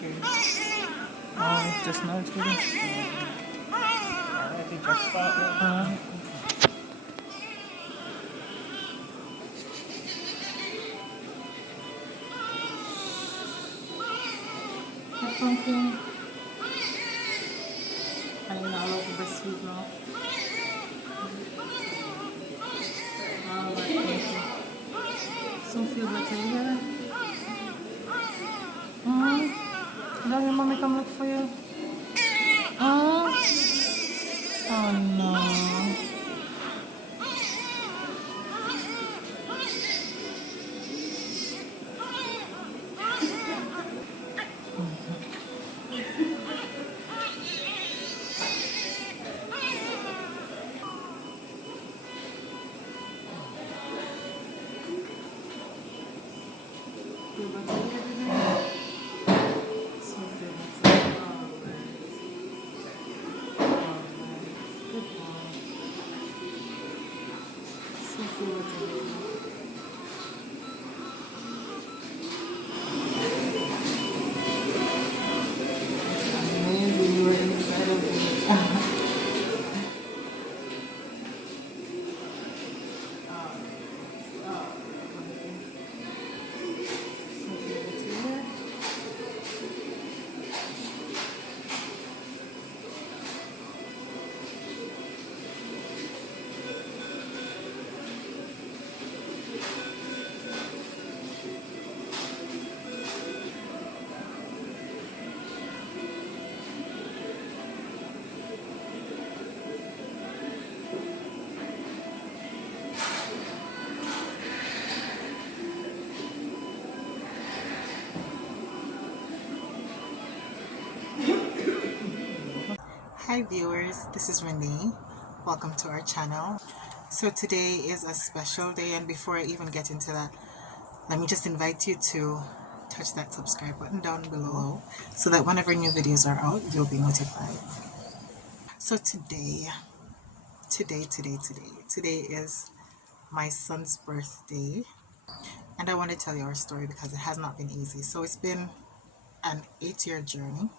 Oh, just melted. Alright, it just started. Pumpkin. I didn't know I love breastfeed now. Alright, thank you. So feel better here. Now your mommy come look for you. Oh, oh no. Feel better here today? So feel better. Alright. Good boy. So feel better. Amazing, you were inside of me. So feel better here. Hi viewers, this is Renee. Welcome to our channel. So today is a special day, and before I even get into that, let me just invite you to touch that subscribe button down below so that whenever new videos are out, you'll be notified. So today is my son's birthday, and I want to tell you our story because it has not been easy. So it's been an 8-year journey.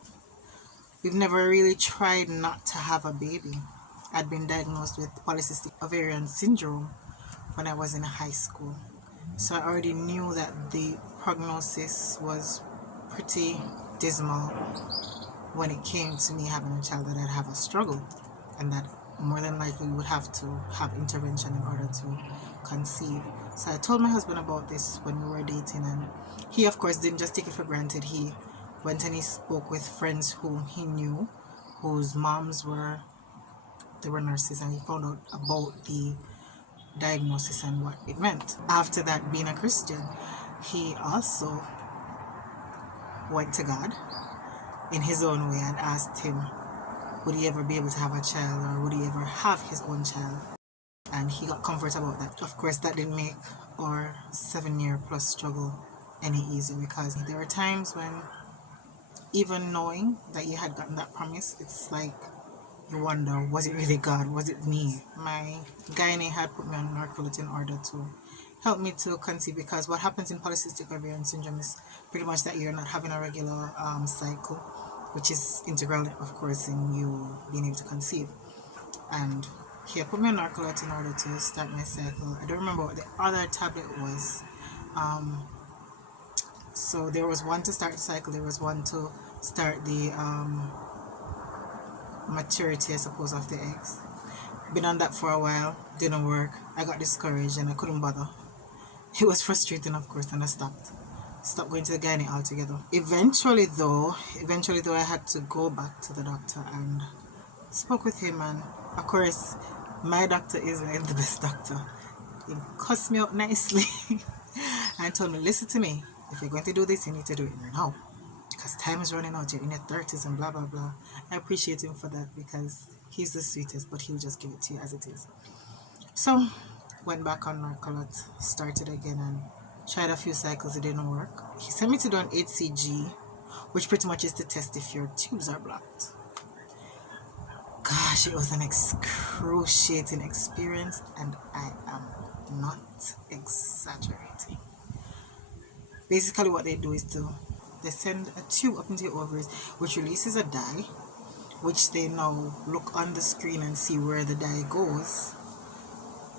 We've never really tried not to have a baby. I'd been diagnosed with polycystic ovarian syndrome when I was in high school. So I already knew that the prognosis was pretty dismal when it came to me having a child, that I'd have a struggle and that more than likely we would have to have intervention in order to conceive. So I told my husband about this when we were dating, and he of course didn't just take it for granted. He went and he spoke with friends who he knew whose moms were nurses, and he found out about the diagnosis and what it meant. After that, being a Christian, he also went to God in his own way and asked him, would he ever be able to have a child, or would he ever have his own child? And he got comfort about that. Of course, that didn't make our 7-year plus struggle any easier, because there were times when, even knowing that you had gotten that promise, it's like you wonder, was it really God? Was it me? My gynae had put me on Motherhood in order to help me to conceive, because what happens in polycystic ovarian syndrome is pretty much that you're not having a regular cycle, which is integral, of course, in you being able to conceive. And he had put me on Narcolepsy in order to start my cycle. I don't remember what the other tablet was. So there was one to start the cycle, there was one to start the maturity, I suppose, of the eggs. Been on that for a while, didn't work. I got discouraged and I couldn't bother. It was frustrating, of course, and I stopped going to the gynae altogether. Eventually though, I had to go back to the doctor and spoke with him, and of course, my doctor isn't the best doctor. He cussed me out nicely and told me, listen to me, if you're going to do this, you need to do it now, because time is running out, you're in your 30s and blah blah blah. I appreciate him for that, because he's the sweetest, but he'll just give it to you as it is. So went back on Narcolepsy, started again and tried a few cycles. It didn't work. He sent me to do an HCG, which pretty much is to test if your tubes are blocked. Gosh, it was an excruciating experience, and I am not exaggerating. Basically what they do is to They send a tube up into your ovaries, which releases a dye, which they now look on the screen and see where the dye goes.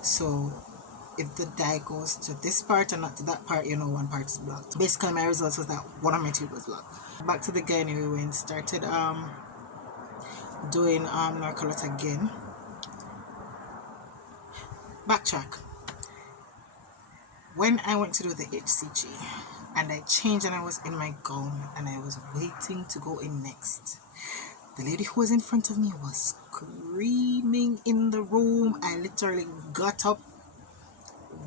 So if the dye goes to this part and not to that part, you know one part is blocked. Basically, my results was that one of my tubes was blocked. Back to the gynae we went, started doing narcolepsy again. Backtrack. When I went to do the HCG and I changed and I was in my gown and I was waiting to go in next, the lady who was in front of me was screaming in the room. I literally got up,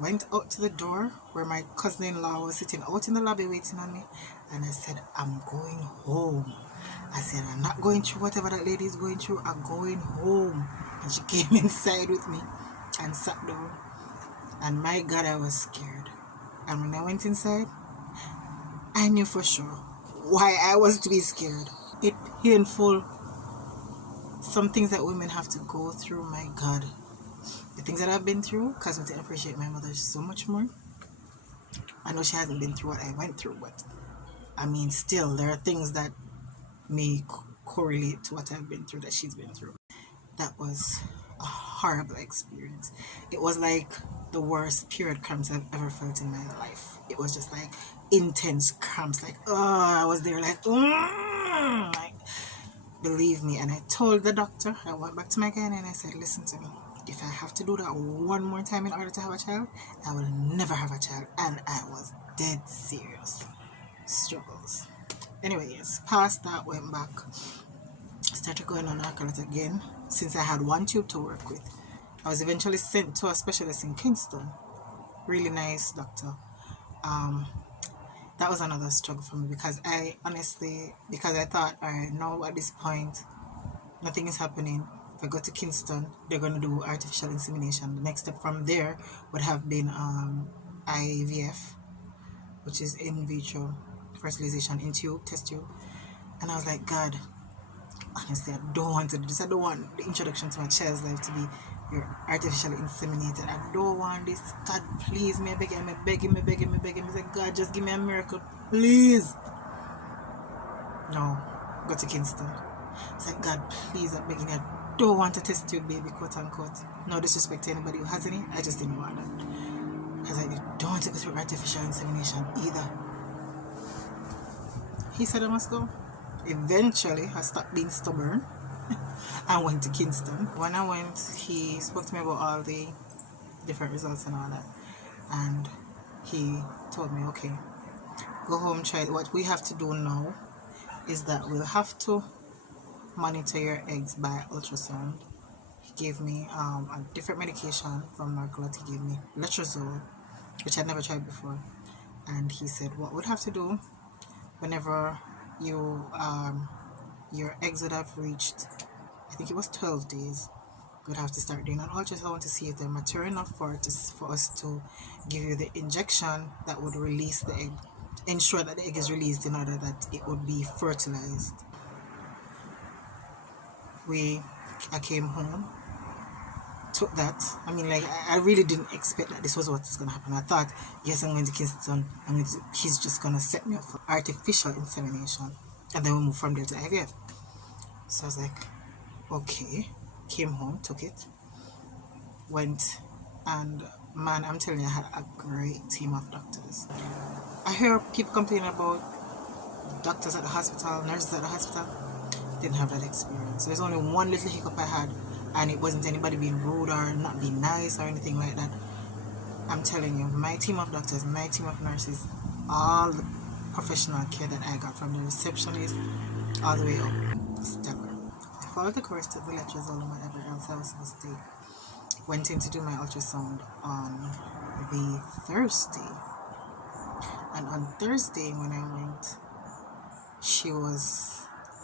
went out to the door where my cousin-in-law was sitting out in the lobby waiting on me, and I said, I'm going home. I said, I'm not going through whatever that lady is going through. I'm going home. And she came inside with me and sat down. And my God, I was scared. And when I went inside, I knew for sure why I was to be scared. It's painful. Some things that women have to go through, my God. The things that I've been through cause me to appreciate my mother so much more. I know she hasn't been through what I went through, but I mean, still, there are things that may correlate to what I've been through that she's been through. That was a horrible experience. It was like the worst period cramps I've ever felt in my life. It was just like intense cramps, like, oh, I was there like, like, believe me. And I told the doctor, I went back to my gynae and I said, listen to me, if I have to do that one more time in order to have a child, I will never have a child. And I was dead serious. Struggles. Anyways, past that, went back, started going on narcolepsy again. Since I had one tube to work with, I was eventually sent to a specialist in Kingston. Really nice doctor. That was another struggle for me because I honestly, because I thought, all right, now at this point, nothing is happening. If I go to Kingston, they're going to do artificial insemination. The next step from there would have been IVF, which is in vitro fertilization in tube, test tube. And I was like, God, honestly, I don't want to do this. I don't want the introduction to my child's life to be you're artificially inseminated. I don't want this. God, please, me begging, me begging, me begging, me begging. Me say, God, just give me a miracle, please. No, go to Kingston. It's like, God, please, I'm begging you. I don't want to test tube baby, quote unquote. No disrespect to anybody who has any. I just didn't want that. I was like, I don't want to go through artificial insemination either. He said I must go. Eventually, I stopped being stubborn and went to Kingston. When I went, he spoke to me about all the different results and all that. And he told me, okay, go home, try it. What we have to do now is that we'll have to monitor your eggs by ultrasound. He gave me a different medication from narcolepsy. He gave me letrozole, which I'd never tried before. And he said, what we'll have to do whenever you your eggs would have reached, I think it was 12 days, we'd have to start doing an ultrasound to see if they're mature enough for us to give you the injection that would release the egg, ensure that the egg is released in order that it would be fertilized. I came home, took that. I mean, like, I really didn't expect that this was what's going to happen. I thought, yes, I'm going to Kingston, he's just going to set me up for artificial insemination, and then we'll move from there to IVF. So I was like, okay. Came home, took it, went, and man, I'm telling you, I had a great team of doctors. I hear people complaining about doctors at the hospital, nurses at the hospital. Didn't have that experience. There's only one little hiccup I had, and it wasn't anybody being rude or not being nice or anything like that. I'm telling you, my team of doctors, my team of nurses, all the professional care that I got from the receptionist all the way up, stellar. I followed the course, took the letrozole and whatever else I was supposed to take. Went in to do my ultrasound on the Thursday. And on Thursday when I went,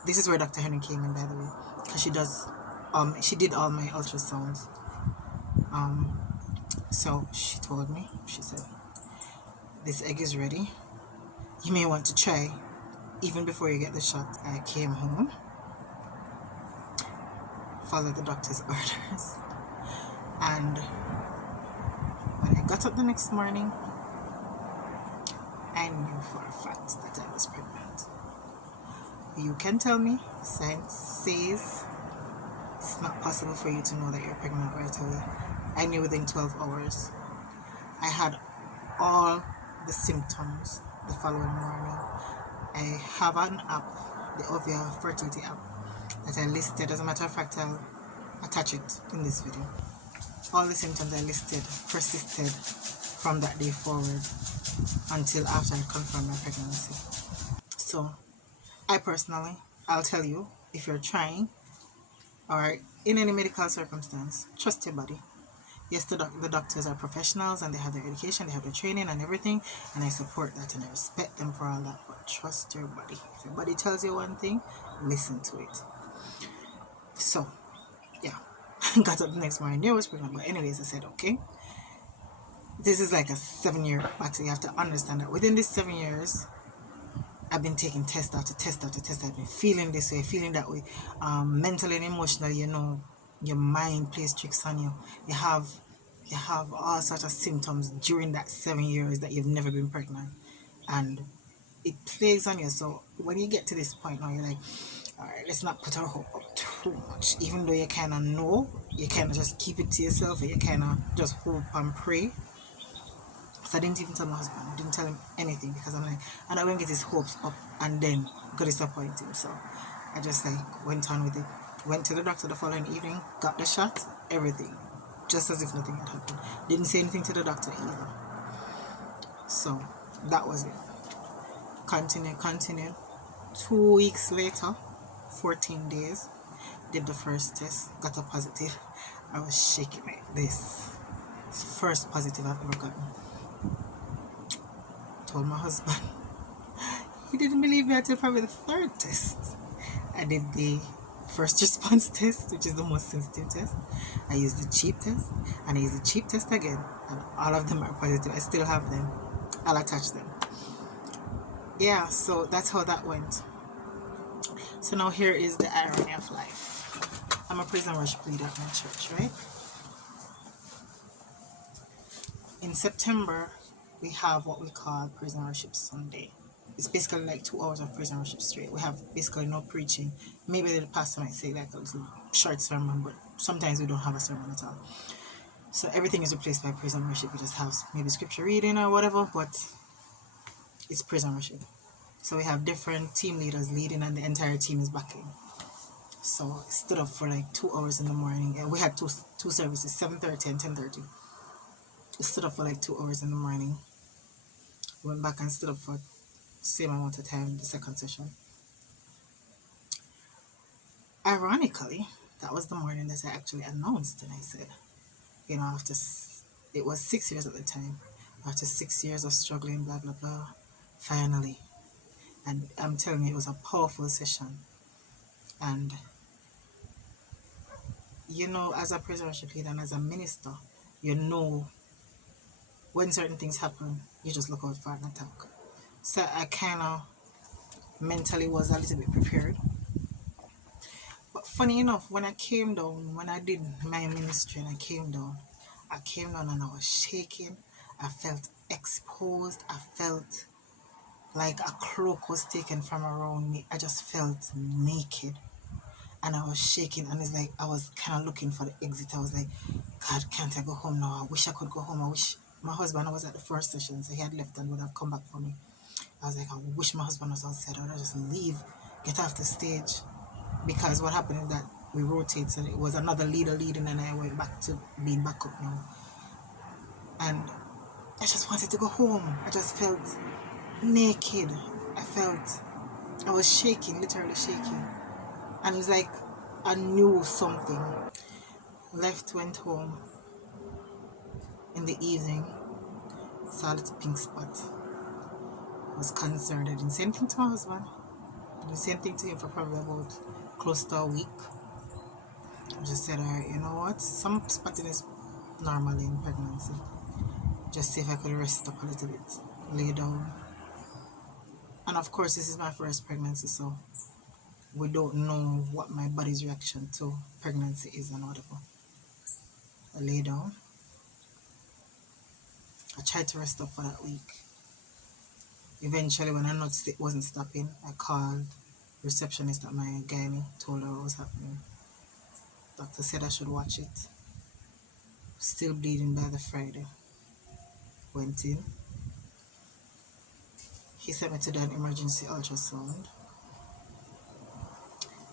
this is where Dr. Henry came in, by the way, because she did all my ultrasounds. So she told me, she said, this egg is ready. You may want to try even before you get the shot. I came home, followed the doctor's orders, and when I got up the next morning, I knew for a fact that I was pregnant. You can tell me, science says it's not possible for you to know that you're pregnant right away. I knew within 12 hours. I had all the symptoms the following morning. I have an app, the Ovia fertility app, that I listed. As a matter of fact, I'll attach it in this video. All the symptoms I listed persisted from that day forward until after I confirmed my pregnancy. So I personally, I'll tell you, if you're trying or in any medical circumstance, trust your body. Yes, the doctors are professionals and they have their education, they have their training and everything, and I support that and I respect them for all that, but trust your body. If your body tells you one thing, listen to it. So, yeah, got up the next morning, knew I was pregnant, but anyways, I said, okay, this is like a 7-year battle. You have to understand that within these 7 years, I've been taking test after test after test. I've been feeling this way, feeling that way. Mentally and emotionally, your mind plays tricks on you. You have all sorts of symptoms during that 7 years that you've never been pregnant. And it plays on you. So when you get to this point now, you're like, all right, let's not put our hope up too much. Even though you kind of know, you kind of just keep it to yourself, or you kind of just hope and pray. So I didn't even tell my husband. I didn't tell him anything because I'm like, I'm not going to get his hopes up and then go disappoint him. So I just like went on with it. Went to the doctor the following evening, got the shot, everything. Just as if nothing had happened. Didn't say anything to the doctor either. So that was it. Continued. 2 weeks later, 14 days, did the first test, got a positive. I was shaking like this. It's the first positive I've ever gotten. Told my husband. He didn't believe me until probably the third test. I did the first response test, which is the most sensitive test. I used the cheap test, and I used the cheap test again, and all of them are positive. I still have them. I'll attach them. Yeah, so that's how that went. So now here is the irony of life. I'm a praise and worship leader at my church, right? In September, we have what we call Praise and Worship Sunday. It's basically like 2 hours of praise and worship straight. We have basically no preaching. Maybe the pastor might say like a little short sermon, but sometimes we don't have a sermon at all. So everything is replaced by praise and worship. We just have maybe scripture reading or whatever, but it's praise and worship. So we have different team leaders leading and the entire team is backing. So I stood up for like 2 hours in the morning. And we had two services, 7:30 and 10:30. I stood up for like 2 hours in the morning. Went back and stood up for the same amount of time in the second session. Ironically, that was the morning that I actually announced, and I said, after it was 6 years at the time, after 6 years of struggling, blah blah blah, finally, and I'm telling you, it was a powerful session. And as a praise and worship leader and as a minister, when certain things happen, you just look out for an attack. So I kind of mentally was a little bit prepared. But funny enough, when I came down, when I did my ministry and I came down and I was shaking. I felt exposed. I felt like a cloak was taken from around me. I just felt naked. And I was shaking. And it's like I was kind of looking for the exit. I was like, God, can't I go home now? I wish I could go home. I wish my husband was at the first session, so he had left and would have come back for me. I was like, I wish my husband was outside. I would just leave, get off the stage. Because what happened is that we rotated, so it was another leader leading, and I went back to being backup now. And I just wanted to go home. I just felt naked. I was shaking, literally shaking. And it's like I knew something. Left, went home. In the evening, saw a little pink spot. I was concerned. I didn't say anything to my husband. I didn't say anything to him for probably about close to a week. I just said, all right, you know what? Some spotting is normal in pregnancy. Just see if I could rest up a little bit, lay down. And of course, this is my first pregnancy, so we don't know what my body's reaction to pregnancy is and whatever. I lay down. I tried to rest up for that week. Eventually, when I noticed it wasn't stopping, I called receptionist at my gynae, told her what was happening. Doctor said I should watch it. Still bleeding by the Friday. Went in. He sent me to do an emergency ultrasound.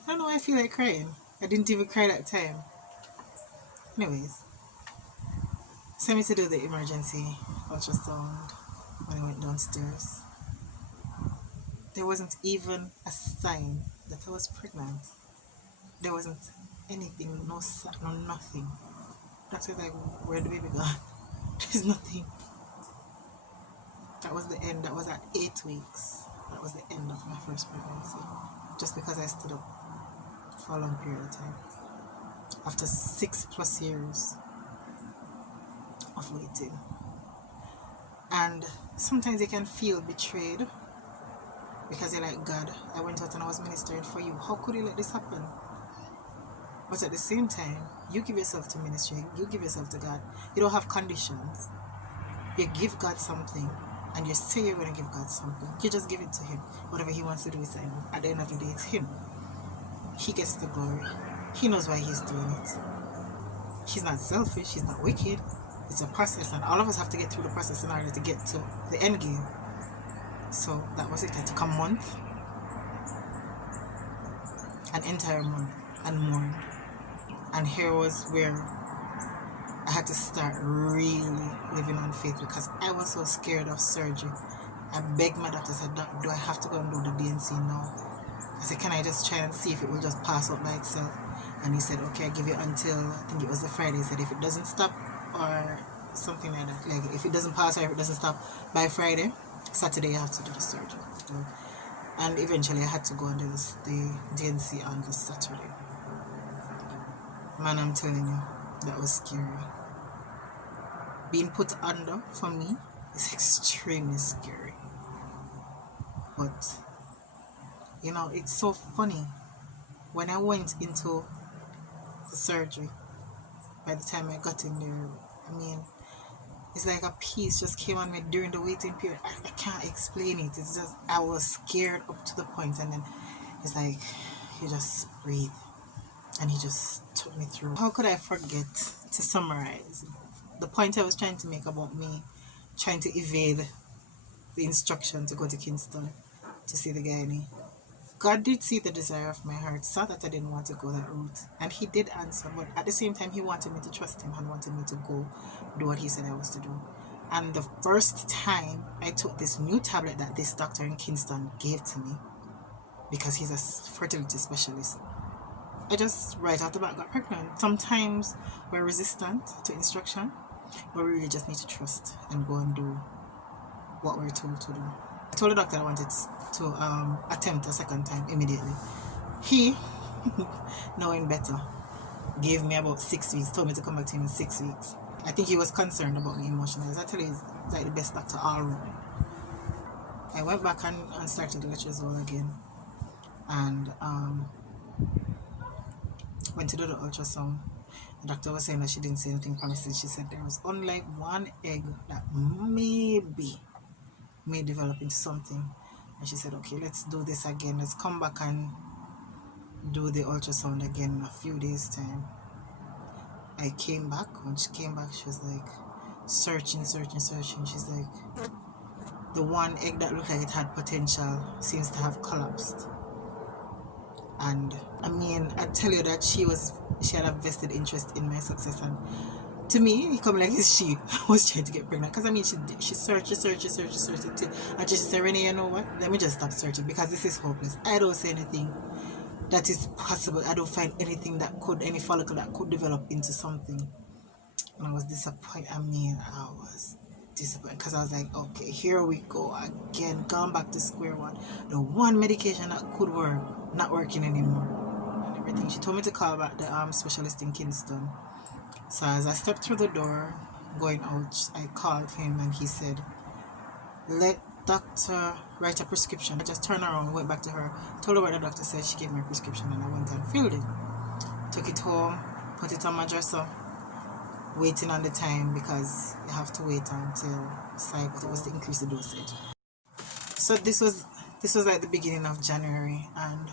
I don't know why I feel like crying. I didn't even cry that time. Anyways, sent me to do the emergency ultrasound. When I went downstairs, there wasn't even a sign that I was pregnant. There wasn't anything, no nothing. Doctor was like, where the baby gone? There's nothing. That was the end. That was at 8 weeks. That was the end of my first pregnancy. Just because I stood up for a long period of time. After 6+ years of waiting. And sometimes you can feel betrayed because you're like, God, I went out and I was ministering for you. How could you let this happen? But at the same time, you give yourself to ministry, you give yourself to God. You don't have conditions. You give God something and you say you're going to give God something. You just give it to Him. Whatever He wants to do with it. At the end of the day, it's Him. He gets the glory. He knows why He's doing it. He's not selfish. He's not wicked. It's a process, and all of us have to get through the process in order to get to the end game. So that was it. It took a month, an entire month, and more. And here was where I had to start really living on faith because I was so scared of surgery. I begged my doctor, said, do I have to go and do the DNC now? I said, can I just try and see if it will just pass up by itself? And he said, okay, I give you until, I think it was the Friday. He said, if it doesn't stop or something like that, like if it doesn't pass or if it doesn't stop by Friday, Saturday you have to do the surgery. And eventually I had to go and do the DNC on the Saturday. Man, I'm telling you, that was scary. Being put under, for me, is extremely scary. But, you know, it's so funny. When I went into the surgery, by the time I got in there, I mean, it's like a peace just came on me during the waiting period. I can't explain it. It's just, I was scared up to the point, and then it's like, you just breathe. And he just took me through. How could I forget to summarize the point I was trying to make about me trying to evade the instruction to go to Kingston to see the gynae? God did see the desire of my heart, saw that I didn't want to go that route, and He did answer, but at the same time He wanted me to trust Him and wanted me to go do what He said I was to do. And the first time I took this new tablet that this doctor in Kingston gave to me, because he's a fertility specialist, I just right out the bat got pregnant. Sometimes we're resistant to instruction, but we really just need to trust and go and do what we're told to do. I told the doctor I wanted to attempt a second time immediately. He, knowing better, gave me about 6 weeks, told me to come back to him in 6 weeks. I think he was concerned about me emotionally. I tell you, he's like the best doctor all around. I went back and started the letrozole again. And went to do the ultrasound. The doctor was saying that she didn't see anything promising. She said there was only like one egg that maybe may develop into something. And she said, okay, let's do this again. Let's come back and do the ultrasound again in a few days' time. I came back. When she came back, she was like searching. She's like, the one egg that looked like it had potential seems to have collapsed. And I mean, I tell you that she had a vested interest in my success, and to me, it come like she was trying to get pregnant. Because I mean, she searched it, and she said, Renee, you know what? Let me just stop searching because this is hopeless. I don't see anything that is possible. I don't find anything any follicle that could develop into something. And I was disappointed. I mean, I was disappointed because I was like, okay, here we go again, gone back to square one. The one medication that could work, not working anymore, and everything. She told me to call back the specialist in Kingston. So as I stepped through the door, going out, I called him and he said, let doctor write a prescription. I just turned around, went back to her, told her what the doctor said. She gave me a prescription and I went and filled it. Took it home, put it on my dresser, waiting on the time because you have to wait until cycle. It was to increase the dosage. So this was like the beginning of January, and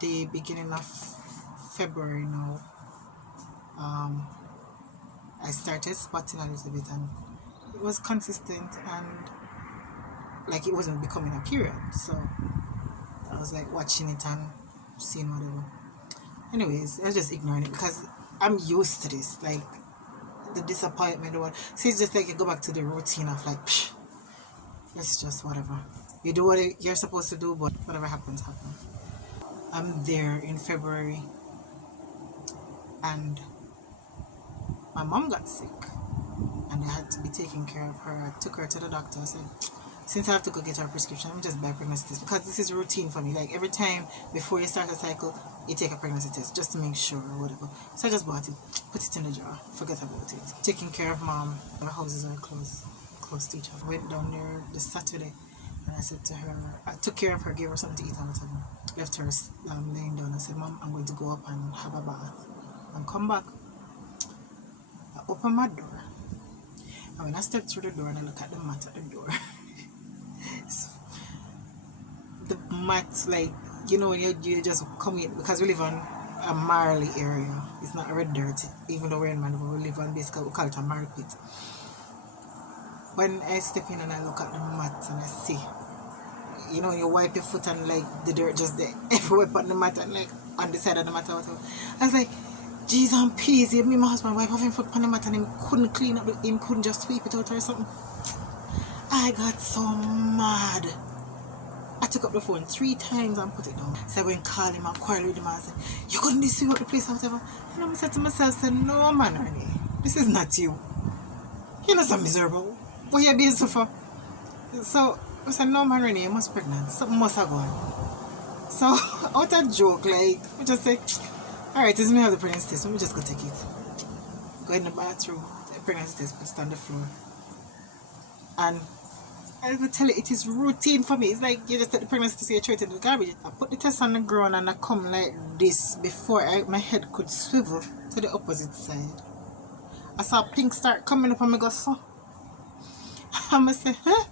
the beginning of February now. I started spotting a little bit, and it was consistent, and like it wasn't becoming a period. So I was like watching it and seeing whatever. Anyways, I was just ignoring it because I'm used to this. Like the disappointment or what. So it's just like you go back to the routine of like, psh, it's just whatever. You do what you're supposed to do, but whatever happens, happens. I'm there in February, and my mom got sick, and I had to be taking care of her. I took her to the doctor. I said, since I have to go get her prescription, let me just buy a pregnancy test because this is routine for me. Like every time before you start a cycle, you take a pregnancy test just to make sure or whatever. So I just bought it, put it in the jar, forget about it. Taking care of mom. Our houses are close to each other. Went down there this Saturday, and I said to her, I took care of her, gave her something to eat and whatever. Left her laying down. I said, Mom, I'm going to go up and have a bath and come back. I opened my door, and when I stepped through the door and I look at the mat at the door, the mat, like, you know, when you just come in, because we live on a marly area. It's not a red dirt, even though we're in Manitoba, we live on basically, we call it a marl pit. When I step in and I look at the mat and I see, you know, you wipe your foot and like the dirt just there everywhere on the mat and like on the side of the mat or whatever. I was like, jeez and peas, me and my husband wipe having foot on the mat and him couldn't clean up, him couldn't just sweep it out or something. I got so mad. I took up the phone 3 times and put it down. So I went call him and quarrel with him and said, you couldn't sweep up the place or whatever. And I said to myself, said, no man, Ernie, this is not you. You're not so miserable. What are you being so for? So I said, no man, Ernie, you must be pregnant. Something must have gone. So out of joke, like, we just say, alright, this is me have the pregnancy test. Let me just go take it. Go in the bathroom, the pregnancy test, put it on the floor. And I will tell you, it is routine for me. It's like you just take the pregnancy test, you throw it in the garbage. I put the test on the ground and I come like this before my head could swivel to the opposite side. I saw pink start coming up and I go, so. I say, huh?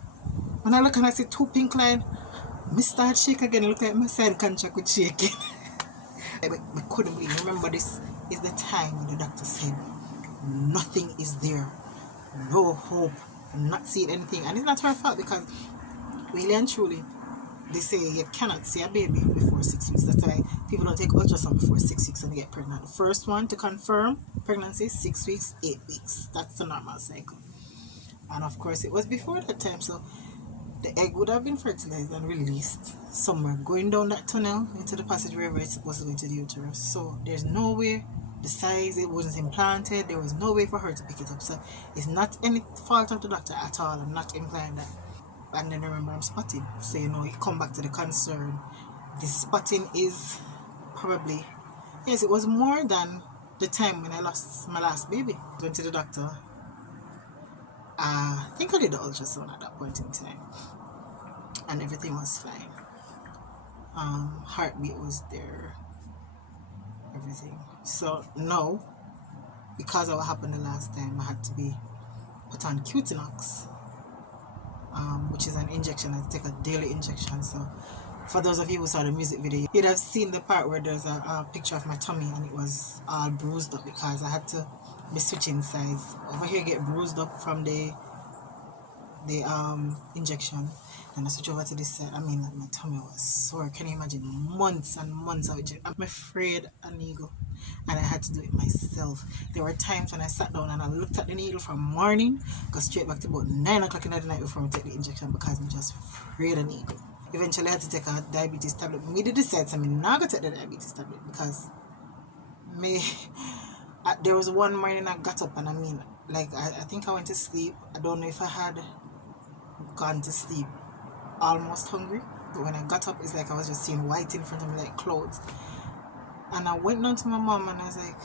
When I look and I see 2 pink lines, I start shake again, look like my side contract with shaking. I couldn't believe. Remember, this is the time when the doctor said nothing is there, no hope, I'm not seeing anything. And it's not her fault because really and truly they say you cannot see a baby before 6 weeks. That's why people don't take ultrasound before 6 weeks and they get pregnant. The first one to confirm pregnancy, 6 weeks, 8 weeks. That's the normal cycle. And of course it was before that time, so the egg would have been fertilized and released somewhere going down that tunnel into the passage wherever it's supposed to go into the uterus. So there's no way, the size, it wasn't implanted, there was no way for her to pick it up. So it's not any fault of the doctor at all. I'm not implying that. And then remember, I'm spotting. So you know, you come back to the concern. The spotting is probably, yes, it was more than the time when I lost my last baby. Went to the doctor. I think I did the ultrasound at that point in time, and everything was fine. Heartbeat was there, everything. So now, because of what happened the last time, I had to be put on Cutinox, which is an injection. I take a daily injection. So for those of you who saw the music video, you'd have seen the part where there's a picture of my tummy and it was all bruised up because I had to be switching sides. Over here get bruised up from the injection, and I switch over to this side. I mean, my tummy was sore. Can you imagine? Months and months of it. I'm afraid a needle, and I had to do it myself. There were times when I sat down and I looked at the needle from morning, go straight back to about 9 o'clock in the night before I take the injection because I'm just afraid of needle. Eventually I had to take a diabetes tablet. Me did decide so I'm not gonna take the diabetes tablet because there was one morning I got up and I mean, like I think I went to sleep. I don't know if I had gone to sleep almost hungry, but when I got up it's like I was just seeing white in front of me like clouds. And I went down to my mom and I was like,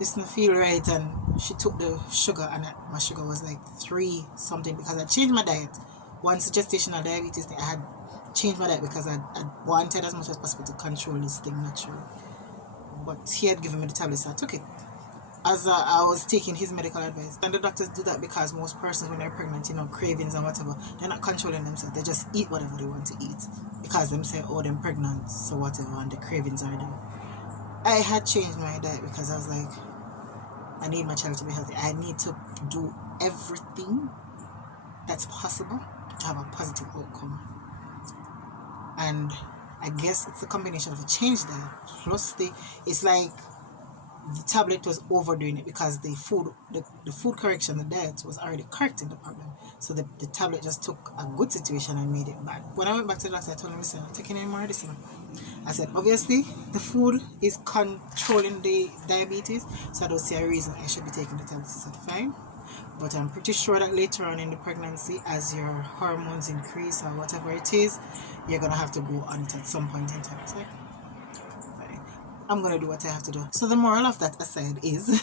this doesn't feel right, and she took the sugar and my sugar was like 3 something because I changed my diet. Once gestational diabetes thing, I had changed my diet because I wanted as much as possible to control this thing naturally. But he had given me the tablet, so I took it. as I was taking his medical advice. And the doctors do that because most persons, when they're pregnant, cravings and whatever, they're not controlling themselves. They just eat whatever they want to eat because them say, oh, they're pregnant, so whatever, and the cravings are there. I had changed my diet because I was like, I need my child to be healthy. I need to do everything that's possible to have a positive outcome. And I guess it's a combination of a change diet plus it's like the tablet was overdoing it because the food correction, the diet was already correcting the problem. So the tablet just took a good situation and made it bad. When I went back to the doctor, I told him, listen, I'm taking any more medicine. I said, obviously, the food is controlling the diabetes, so I don't see a reason I should be taking the tablets. He said, fine. But I'm pretty sure that later on in the pregnancy, as your hormones increase or whatever it is, you're going to have to go on it at some point in time. So I'm going to do what I have to do. So the moral of that aside is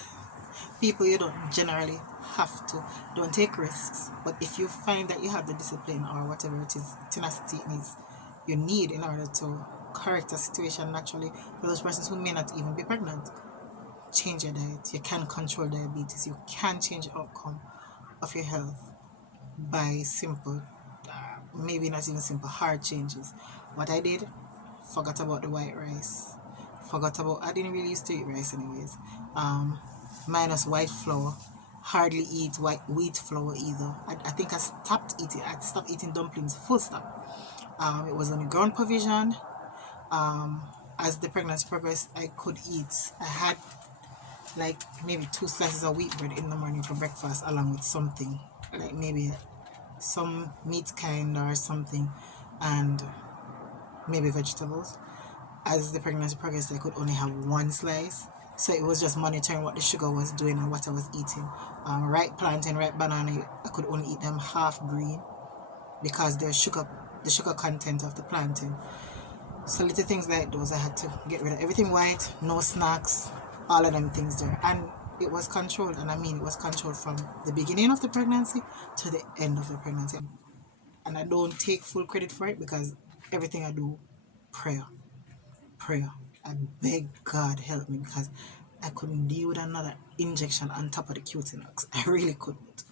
people, you don't generally have to, don't take risks. But if you find that you have the discipline or whatever it is, tenacity you need in order to correct a situation naturally, for those persons who may not even be pregnant, change your diet. You can control diabetes. You can change the outcome of your health by simple, maybe not even simple, hard changes. What I did, forgot about the white rice. I didn't really used to eat rice anyways. Minus white flour. Hardly eat white wheat flour either. I think I stopped eating dumplings, full stop. It was on a ground provision. As the pregnancy progressed, I could eat. I had like maybe 2 slices of wheat bread in the morning for breakfast, along with something like maybe some meat kind or something, and maybe vegetables. As the pregnancy progressed, I could only have 1 slice. So it was just monitoring what the sugar was doing and what I was eating. Ripe plantain, ripe banana, I could only eat them half green because the sugar content of the plantain. So little things like those, I had to get rid of everything white, no snacks, all of them things there. And it was controlled, and I mean it was controlled from the beginning of the pregnancy to the end of the pregnancy. And I don't take full credit for it because everything I do, prayer. Prayer. I beg God help me because I couldn't deal with another injection on top of the Cutinox. I really couldn't.